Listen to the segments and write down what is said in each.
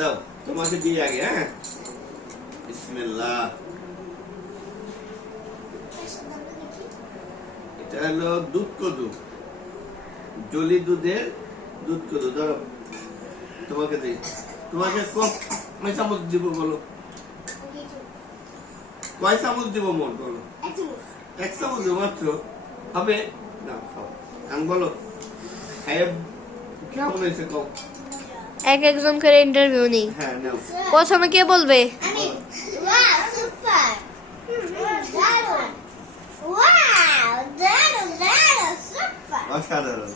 দাও তোমাকে দিই আগে। হ্যাঁ, বিসমিল্লাহ। এটা হলো দুধ কদু, জলি দুধের দুধ কদু। ধরো তোমাকে দিই। তোমাকে কয় চামচ দিব বলো? কয় চামচ দিব মোট বলো? 1 চামচ মাত্র হবে না? খাও। আমি বলো খাইয়ে কেমন হয়েছে কও। একজন করে ইন্টারভিউ নেই। হ্যাঁ নাও। প্রথমে কে বলবে? আমি। Wow super. দারুণ। ওয়াও দারুণ দারুণ সুপার। অসাধারণ।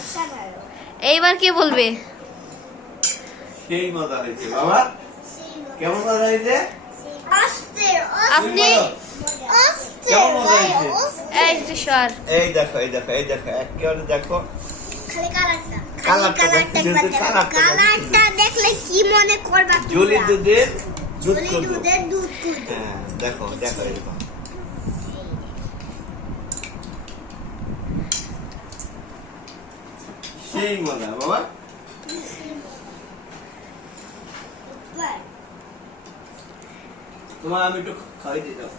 অসাধারণ। এইবার কে বলবে? সেই মজা হয়েছে বাবা। কেমন মজা হয়েছে? অস্থির আপনি অস্থির কেমন মজা হয়েছে? এই যে সর। এই দেখো এই দেখো এই দেখো একেবারে দেখো। খালি কালারটা কালারটা কালারটা দেখলে কি মনে করবা? জলি দুধের দুধ জলি কদু। দুধের দুধ কদু। হ্যাঁ দেখো দেখো এরকম। সেই মজা বাবা। সুপার। তোমার আমি একটু খাই দিতাম।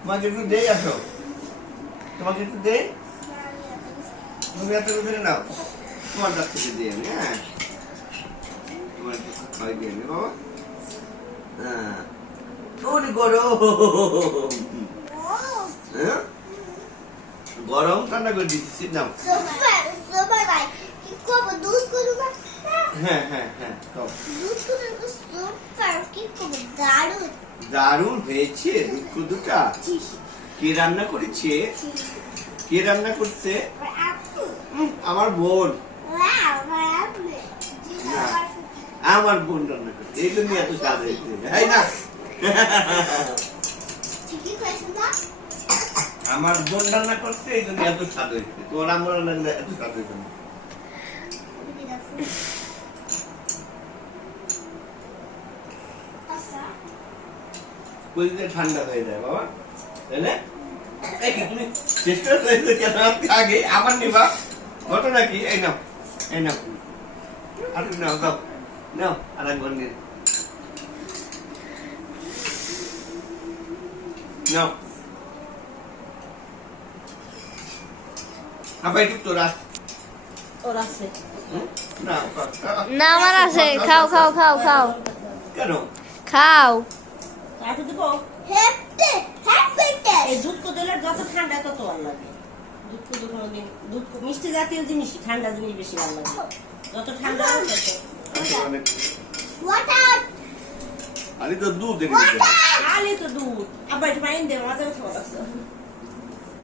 তোমাকে একটু দেই, আসো তোমাকে একটু দেই। তুমি এত করে নাও, তোমার কাছ থেকে দিই আমি। হ্যাঁ, তোমার একটু খাই দিই আমি বাবা। হ্যাঁ, ওরে গরম। হ্যাঁ, গরম ঠান্ডা করে দিচ্ছি নাও। সুপার সুপার ভাই কি করব? দুধ কদু না? হ্যাঁ হ্যাঁ হ্যাঁ, খাও। দুধ কদু সুপার কি করব? দারুণ। দারুণ হয়েছে দুধ কদুটা। কে রান্না করেছে? কে রান্না করছে? আমার বোন। ওয়াও আপনি। আমার বোন রান্না করছে, এই জন্য এত স্বাদ হয়েছে। তাই না? ঠিকই কইছেন না? আমার বোন রান্না করছে, এই জন্য এত স্বাদ হয়েছে। তোর আমার রান্না করলে এত স্বাদ হয়েছে না। আচ্ছা কলিতে ঠান্ডা হয়ে যায় বাবা, তাইলে এই কি তুমি চেষ্টা করতে কেন আগে আবার নিবা? ঘটনা কি? এই নাও এই নাও, আর নাও দাও নাও, আর একবার নিয়ে নাও। আবার একটু তোরা ওর আছে। না না আমার আছে। খাও খাও খাও খাও কেন? খাও। কাটু দিব। হ্যাপি হ্যাপি এই দুধ কদুলে যত ঠান্ডা তত ভালো লাগে। দুধ কদু কোনোদিন মিষ্টি জাতীয় জিনিসই ঠান্ডা জিনিস বেশি ভালো লাগে। যত ঠান্ডা হবে তত। ওয়াটার আরে তো দুধ এনে দিতে হবে। খালি তো দুধ। আবার একটু পানি দেবো, মাঝে মাঝে খাওয়া লাগছে।